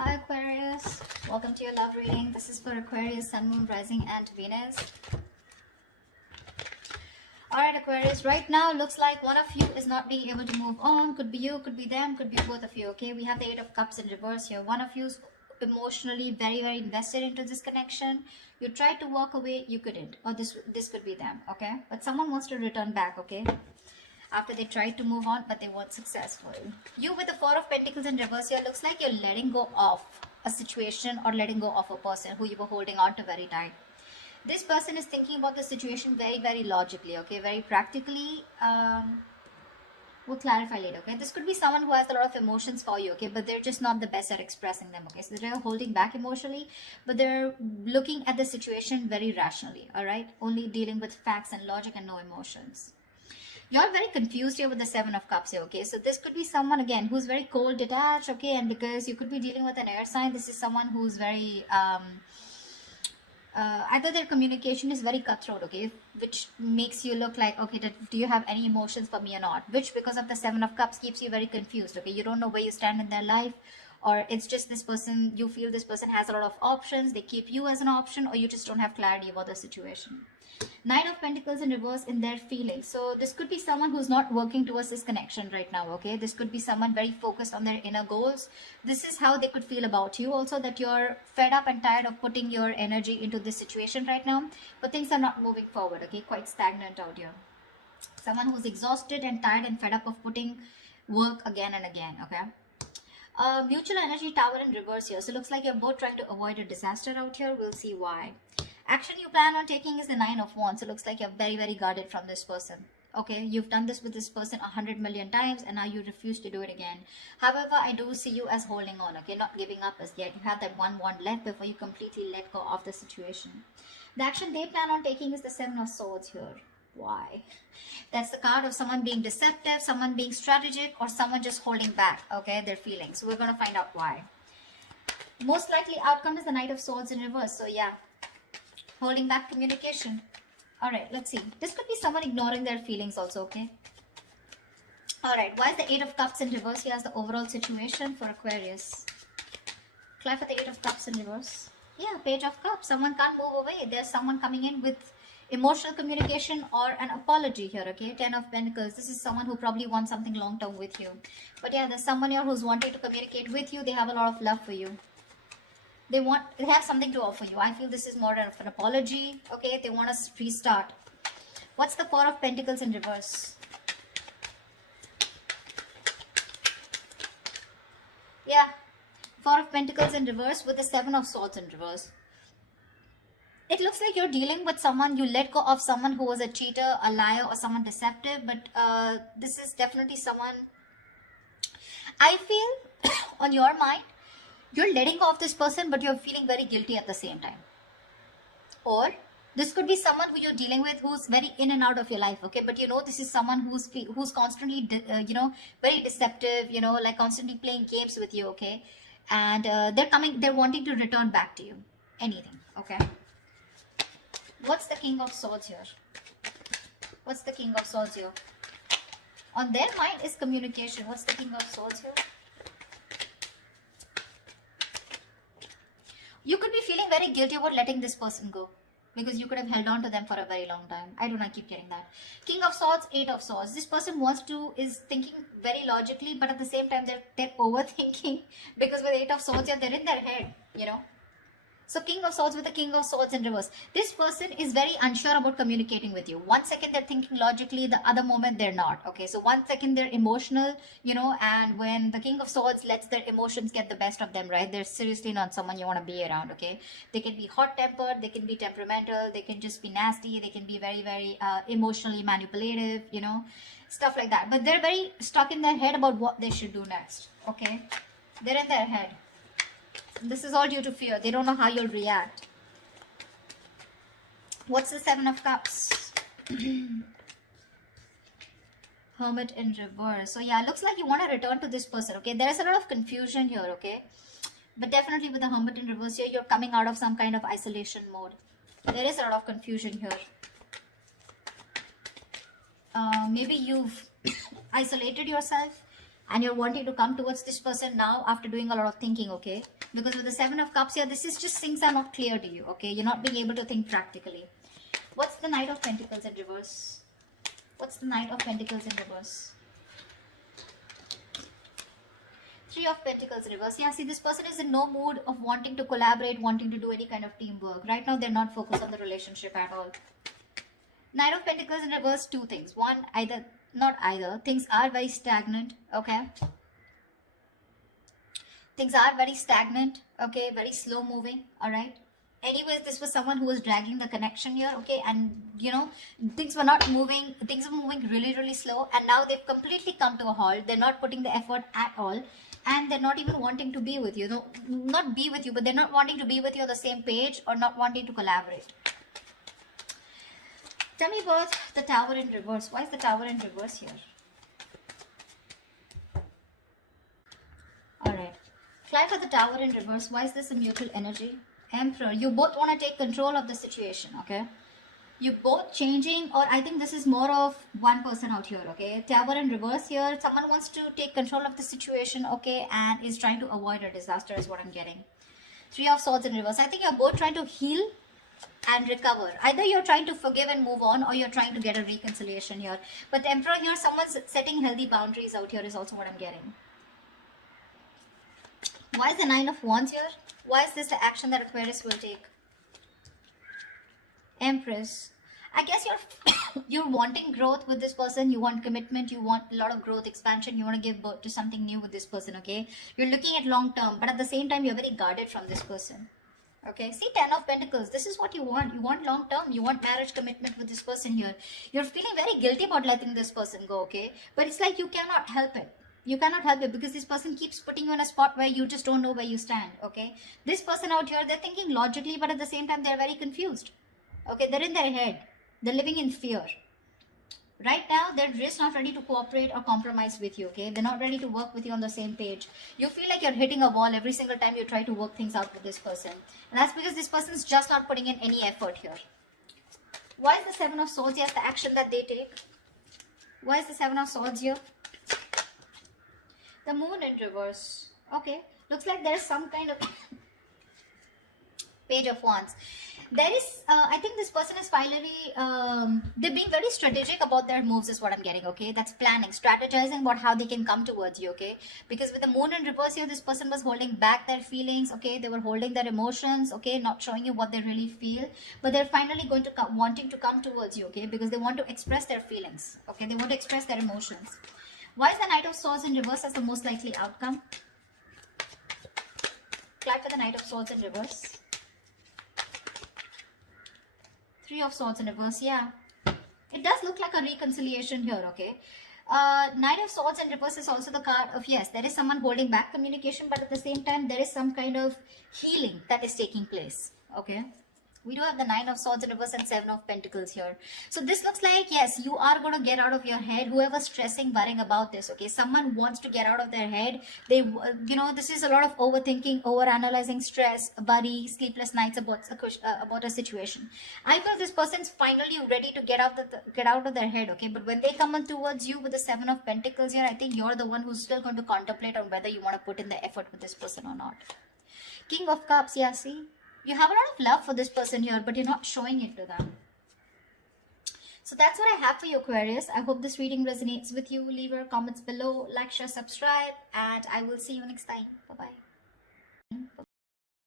Hi Aquarius, welcome to your love reading. This is for Aquarius, Sun, Moon, Rising and Venus. Alright Aquarius, right now looks like one of you is not being able to move on. Could be you, could be them, could be both of you, okay? We have the Eight of Cups in reverse here. One of you is emotionally very invested into this connection. You tried to walk away, you couldn't. Or this could be them, okay? But someone wants to return back, okay? After they tried to move on, but they weren't successful. You with the Four of Pentacles in reverse here, looks like you're letting go of a situation or letting go of a person who you were holding on to very tight. This person is thinking about the situation very logically, okay, very practically. We'll clarify later, okay? This could be someone who has a lot of emotions for you, okay, but they're just not the best at expressing them, okay? So they're holding back emotionally, but they're looking at the situation very rationally, all right? Only dealing with facts and logic and no emotions. You're very confused here with the Seven of Cups here, okay? So this could be someone, again, who's very cold, detached, okay? And because you could be dealing with an air sign, this is someone who's very, either their communication is very cutthroat, okay? Which makes you look like, okay, do you have any emotions for me or not? Which, because of the Seven of Cups, keeps you very confused, okay? You don't know where you stand in their life, or it's just this person, you feel this person has a lot of options, they keep you as an option, or you just don't have clarity about the situation. Nine of Pentacles in reverse in their feelings. So this could be someone who's not working towards this connection right now, okay? This could be someone very focused on their inner goals. This is how they could feel about you also, that you're fed up and tired of putting your energy into this situation right now, but things are not moving forward, okay? Quite stagnant out here. Someone who's exhausted and tired and fed up of putting work again and again, okay? Mutual energy tower in reverse here. So it looks like you're both trying to avoid a disaster out here. We'll see why. Action you plan on taking is the Nine of Wands. So it looks like you're very guarded from this person. Okay, you've done this with this person 100 million times and now you refuse to do it again. However, I do see you as holding on, okay, not giving up as yet. You have that one wand left before you completely let go of the situation. The action they plan on taking is the Seven of Swords here. Why? That's the card of someone being deceptive, someone being strategic, or someone just holding back, okay, their feelings. So we're going to find out why. Most likely outcome is the Knight of Swords in reverse. So yeah, holding back communication. All right, let's see. This could be someone ignoring their feelings also, okay? All right, why is the Eight of Cups in reverse? Here's the overall situation for Aquarius. Clap for the Eight of Cups in reverse. Yeah, Page of Cups. Someone can't move away. There's someone coming in with emotional communication or an apology here, okay? Ten of Pentacles. This is someone who probably wants something long-term with you. But yeah, there's someone here who's wanting to communicate with you. They have a lot of love for you. They have something to offer you. I feel this is more of an apology, okay? They want to restart. What's the Four of Pentacles in reverse? Yeah, Four of Pentacles in reverse with the Seven of Swords in reverse. It looks like you're dealing with someone, you let go of someone who was a cheater, a liar, or someone deceptive, but this is definitely someone, I feel, on your mind, you're letting go of this person, but you're feeling very guilty at the same time. Or this could be someone who you're dealing with who's very in and out of your life, okay? But you know, this is someone who's constantly, very deceptive, like constantly playing games with you, okay? And they're wanting to return back to you. Anything, okay? What's the King of Swords here? What's the King of Swords here? On their mind is communication. What's the King of Swords here? You could be feeling very guilty about letting this person go because you could have held on to them for a very long time. I don't know, I keep getting that. King of Swords, Eight of Swords. This person is thinking very logically, but at the same time, they're overthinking because with Eight of Swords, they're in their head, So King of Swords with the King of Swords in reverse. This person is very unsure about communicating with you. One second they're thinking logically, the other moment they're not. Okay, so one second they're emotional, and when the King of Swords lets their emotions get the best of them, right? They're seriously not someone you want to be around, okay? They can be hot-tempered, they can be temperamental, they can just be nasty, they can be very emotionally manipulative, stuff like that. But they're very stuck in their head about what they should do next, okay? They're in their head. This is all due to fear. They don't know how you'll react. What's the Seven of Cups? Hermit in reverse. So yeah, looks like you want to return to this person, okay? There is a lot of confusion here, okay? But definitely with the Hermit in reverse here, you're coming out of some kind of isolation mode. There is a lot of confusion here. Maybe you've isolated yourself. and you're wanting to come towards this person now after doing a lot of thinking, okay? Because with the Seven of Cups here, this is just things are not clear to you, okay? You're not being able to think practically. What's the Knight of Pentacles in reverse? What's the Knight of Pentacles in reverse? Three of Pentacles in reverse. Yeah, see, this person is in no mood of wanting to collaborate, wanting to do any kind of teamwork. Right now, they're not focused on the relationship at all. Knight of Pentacles in reverse, two things. One, things are very stagnant, okay? Things are very stagnant, okay? Very slow moving, all right? Anyways, this was someone who was dragging the connection here, okay? And, you know, things were not moving. Things were moving really, really slow. And now they've completely come to a halt. They're not putting the effort at all. And they're not even wanting to be with you. No, not be with you, but they're not wanting to be with you on the same page or not wanting to collaborate. Tell me about the Tower in reverse. Why is the Tower in reverse here? Alright. Fly for the Tower in reverse. Why is this a mutual energy? Emperor. You both want to take control of the situation, okay? You both changing, or I think this is more of one person out here, okay? Tower in reverse here. Someone wants to take control of the situation, okay? And is trying to avoid a disaster is what I'm getting. Three of Swords in reverse. I think you're both trying to heal and recover. Either you're trying to forgive and move on, or you're trying to get a reconciliation here. But the Emperor here, someone's setting healthy boundaries out here is also what I'm getting. Why is the Nine of Wands here? Why is this the action that Aquarius will take? Empress. I guess you're wanting growth with this person. You want commitment. You want a lot of growth, expansion. You want to give birth to something new with this person, okay? You're looking at long term, but at the same time, you're very guarded from this person. Okay, see, Ten of Pentacles. This is what you want. You want long term. You want marriage commitment with this person here. You're feeling very guilty about letting this person go, okay? But it's like you cannot help it. You cannot help it because this person keeps putting you in a spot where you just don't know where you stand, okay? This person out here, they're thinking logically, but at the same time, they're very confused. Okay, they're in their head. They're living in fear. Right now, they're just not ready to cooperate or compromise with you, okay? They're not ready to work with you on the same page. You feel like you're hitting a wall every single time you try to work things out with this person. And that's because this person's just not putting in any effort here. Why is the Seven of Swords here? The action that they take. Why is the Seven of Swords here? The Moon in reverse. Okay. Looks like there's some kind of Page of Wands. There is, I think this person is finally, they're being very strategic about their moves is what I'm getting, okay? That's planning, strategizing about how they can come towards you, okay? Because with the Moon in reverse here, this person was holding back their feelings, okay? They were holding their emotions, okay? Not showing you what they really feel. But they're finally going to come, wanting to come towards you, okay? Because they want to express their feelings, okay? They want to express their emotions. Why is the Knight of Swords in reverse as the most likely outcome? Clap for the Knight of Swords in reverse. Three of Swords in reverse, yeah. It does look like a reconciliation here, okay? Knight of Swords in reverse is also the card of, yes, there is someone holding back communication, but at the same time, there is some kind of healing that is taking place, okay? We do have the Nine of Swords in reverse and Seven of Pentacles here. So this looks like, yes, you are going to get out of your head. Whoever's stressing, worrying about this, okay? Someone wants to get out of their head. They, you know, this is a lot of overthinking, overanalyzing, stress, worry, sleepless nights about a situation. I feel this person's finally ready to get out of their head, okay? But when they come on towards you with the Seven of Pentacles here, I think you're the one who's still going to contemplate on whether you want to put in the effort with this person or not. King of Cups, yeah, see? You have a lot of love for this person here, but you're not showing it to them. So that's what I have for you, Aquarius. I hope this reading resonates with you. Leave your comments below, like, share, subscribe, and I will see you next time. Bye-bye.